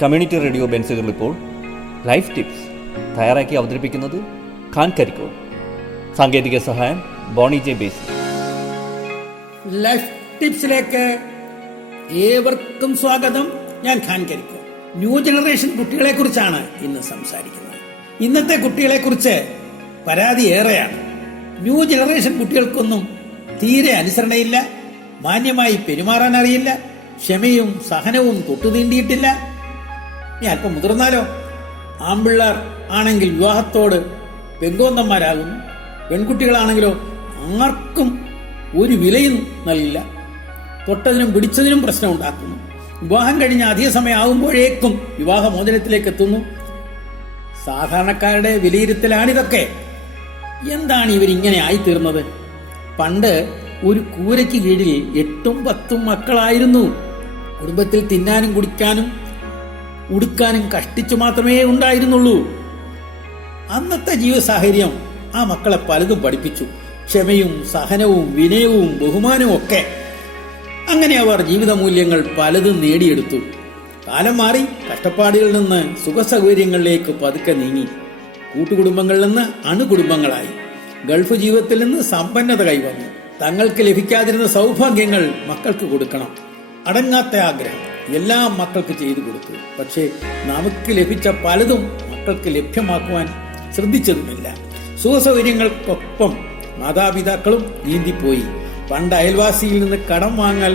Community radio ബെൻസുകൾ ഇപ്പോൾ life tips തയ്യാറാക്കി അവതരിപ്പിക്കുന്നത് ഖാൻ കരിക്കോൾ. സാങ്കേതിക സഹായം ബോണി ജെ ബേസി. ലൈഫ് ടിപ്സിലേക്ക് ഏവർക്കും സ്വാഗതം. ഞാൻ ഖാൻ കരിക്കോൾ. ന്യൂ ജനറേഷൻ കുട്ടികളെ കുറിച്ചാണ് ഇന്ന് സംസാരിക്കുന്നത്. ഇന്നത്തെ കുട്ടികളെ കുറിച്ച് പരാതി ഏറെയാണ്. ന്യൂ ജനറേഷൻ കുട്ടികൾക്കൊന്നും തീരെ അനുസരണയില്ല, മാന്യമായി പെരുമാറാൻ അറിയില്ല, ക്ഷമയും സഹനവും തൊട്ടുതീണ്ടിയിട്ടില്ല. ഇനി അല്പം മുതിർന്നാലോ, ആൺപിള്ളേർ ആണെങ്കിൽ വിവാഹത്തോട് പെങ്കോന്തന്മാരാകുന്നു, പെൺകുട്ടികളാണെങ്കിലോ ആർക്കും ഒരു വിലയും നൽകില്ല, തൊട്ടതിനും പിടിച്ചതിനും പ്രശ്നം ഉണ്ടാക്കുന്നു. വിവാഹം കഴിഞ്ഞ് അധിക സമയം ആകുമ്പോഴേക്കും വിവാഹമോചനത്തിലേക്ക് എത്തുന്നു. സാധാരണക്കാരുടെ വിലയിരുത്തലാണിതൊക്കെ. എന്താണ് ഇവരിങ്ങനെ ആയിത്തീർന്നത്? പണ്ട് ഒരു കൂരയ്ക്ക് കീഴിൽ 8-10 മക്കളായിരുന്നു. കുടുംബത്തിൽ തിന്നാനും കുടിക്കാനും ഉടുക്കാനും കഷ്ടിച്ചു മാത്രമേ ഉണ്ടായിരുന്നുള്ളൂ. അന്നത്തെ ജീവിത സാഹചര്യം ആ മക്കളെ പലതും പഠിപ്പിച്ചു. ക്ഷമയും സഹനവും വിനയവും ബഹുമാനവും ഒക്കെ. അങ്ങനെ അവർ ജീവിത മൂല്യങ്ങൾ പലതും നേടിയെടുത്തു. കാലം മാറി, കഷ്ടപ്പാടുകളിൽ നിന്ന് സുഖസൗകര്യങ്ങളിലേക്ക് പതുക്കെ നീങ്ങി. കൂട്ടുകുടുംബങ്ങളിൽ നിന്ന് അണുകുടുംബങ്ങളായി. ഗൾഫ് ജീവിതത്തിൽ നിന്ന് സമ്പന്നത കൈവന്നു. തങ്ങൾക്ക് ലഭിക്കാതിരുന്ന സൗഭാഗ്യങ്ങൾ മക്കൾക്ക് കൊടുക്കണം. അടങ്ങാത്ത ആഗ്രഹം എല്ലാം മക്കൾക്ക് ചെയ്തു കൊടുത്തു. പക്ഷേ നമുക്ക് ലഭിച്ച പലതും മക്കൾക്ക് ലഭ്യമാക്കുവാൻ ശ്രദ്ധിച്ചതുമില്ല. സുഖസൗകര്യങ്ങൾക്കൊപ്പം മാതാപിതാക്കളും നീന്തിപ്പോയി. പണ്ട് അയൽവാസിയിൽ നിന്ന് കടം വാങ്ങൽ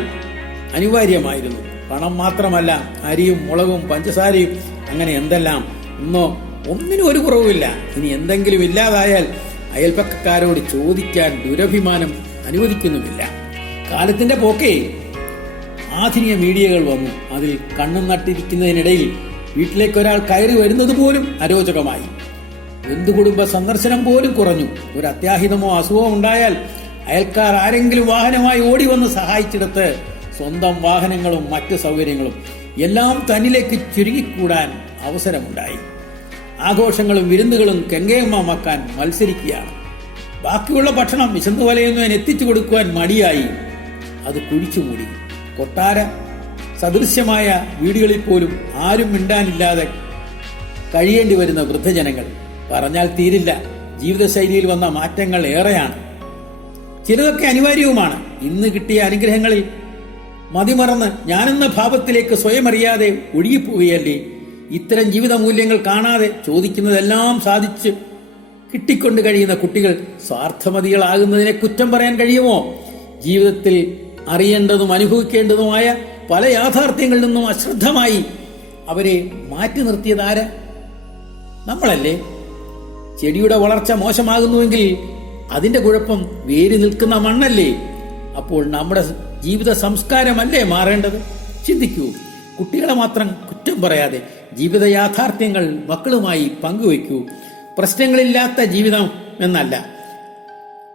അനിവാര്യമായിരുന്നു. പണം മാത്രമല്ല, അരിയും മുളകും പഞ്ചസാരയും അങ്ങനെ എന്തെല്ലാം. ഇന്നോ ഒന്നിനും ഒരു കുറവുമില്ല. ഇനി എന്തെങ്കിലും ഇല്ലാതായാൽ അയൽപക്കക്കാരോട് ചോദിക്കാൻ ദുരഭിമാനം അനുവദിക്കുന്നുമില്ല. കാലത്തിന്റെ പോക്കേ ആധുനിക മീഡിയകൾ വന്നു. അതിൽ കണ്ണും നട്ടിരിക്കുന്നതിനിടയിൽ വീട്ടിലേക്ക് ഒരാൾ കയറി വരുന്നത് പോലും അരോചകമായി. ബന്ധുകുടുംബ സന്ദർശനം പോലും കുറഞ്ഞു. ഒരു അത്യാഹിതമോ അസുഖമോ ഉണ്ടായാൽ അയൽക്കാർ ആരെങ്കിലും വാഹനമായി ഓടി വന്ന് സഹായിച്ചിടത്ത് സ്വന്തം വാഹനങ്ങളും മറ്റു സൗകര്യങ്ങളും എല്ലാം തന്നിലേക്ക് ചുരുങ്ങിക്കൂടാൻ അവസരമുണ്ടായി. ആഘോഷങ്ങളും വിരുന്നുകളും കെങ്കേമമാക്കാൻ മത്സരിക്കുകയാണ്. ബാക്കിയുള്ള ഭക്ഷണം വിശന്നു വലയുന്നതിന് എത്തിച്ചു കൊടുക്കുവാൻ മടിയായി. അത് കുഴിച്ചുമൂടി. കൊട്ടാര സദൃശ്യമായ വീടുകളിൽ പോലും ആരും മിണ്ടാനില്ലാതെ കഴിയേണ്ടി വരുന്ന വൃദ്ധജനങ്ങൾ പറഞ്ഞാൽ തീരില്ല. ജീവിതശൈലിയിൽ വന്ന മാറ്റങ്ങൾ ഏറെയാണ്. ചിലതൊക്കെ അനിവാര്യവുമാണ്. ഇന്ന് കിട്ടിയ അനുഗ്രഹങ്ങളിൽ മതിമറന്ന് ഞാനെന്ന ഭാവത്തിലേക്ക് സ്വയം അറിയാതെ ഒഴുകിപ്പോവുകയല്ലേ. ഇത്തരം ജീവിത മൂല്യങ്ങൾ കാണാതെ ചോദിക്കുന്നതെല്ലാം സാധിച്ച് കിട്ടിക്കൊണ്ട് കഴിയുന്ന കുട്ടികൾ സ്വാർത്ഥമതികളാകുന്നതിനെ കുറ്റം പറയാൻ കഴിയുമോ? ജീവിതത്തിൽ അറിയേണ്ടതും അനുഭവിക്കേണ്ടതുമായ പല യാഥാർത്ഥ്യങ്ങളിൽ നിന്നും അശ്രദ്ധമായി അവരെ മാറ്റി നിർത്തിയതാര്? നമ്മളല്ലേ. ചെടിയുടെ വളർച്ച മോശമാകുന്നുവെങ്കിൽ അതിന്റെ കുഴപ്പം വേര് നിൽക്കുന്ന മണ്ണല്ലേ. അപ്പോൾ നമ്മുടെ ജീവിത സംസ്കാരമല്ലേ മാറേണ്ടത്? ചിന്തിക്കൂ. കുട്ടികളെ മാത്രം കുറ്റം പറയാതെ ജീവിത യാഥാർത്ഥ്യങ്ങൾ മക്കളുമായി പങ്കുവയ്ക്കൂ. പ്രശ്നങ്ങളില്ലാത്ത ജീവിതം എന്നല്ല,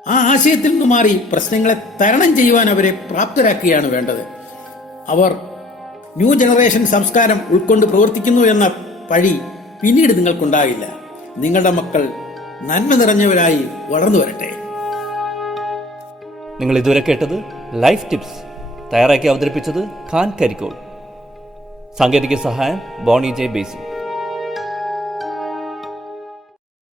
ആ ആശയത്തിൽ നിന്ന് മാറി പ്രശ്നങ്ങളെ തരണം ചെയ്യുവാൻ അവരെ പ്രാപ്തരാക്കുകയാണ് വേണ്ടത്. അവർ ന്യൂ ജനറേഷൻ സംസ്കാരം ഉൾക്കൊണ്ട് പ്രവർത്തിക്കുന്നു എന്ന പഴി പിന്നീട് നിങ്ങൾക്കുണ്ടാകില്ല. നിങ്ങളുടെ മക്കൾ നന്മ നിറഞ്ഞവരായി വളർന്നു വരട്ടെ. നിങ്ങൾ ഇതുവരെ കേട്ടത് ലൈഫ് ടിപ്സ് തയ്യാറാക്കി അവതരിപ്പിച്ചത് ഖാൻ കരിക്കോൾ. സാങ്കേതിക സഹായം ബോണി ജെ ബേസി.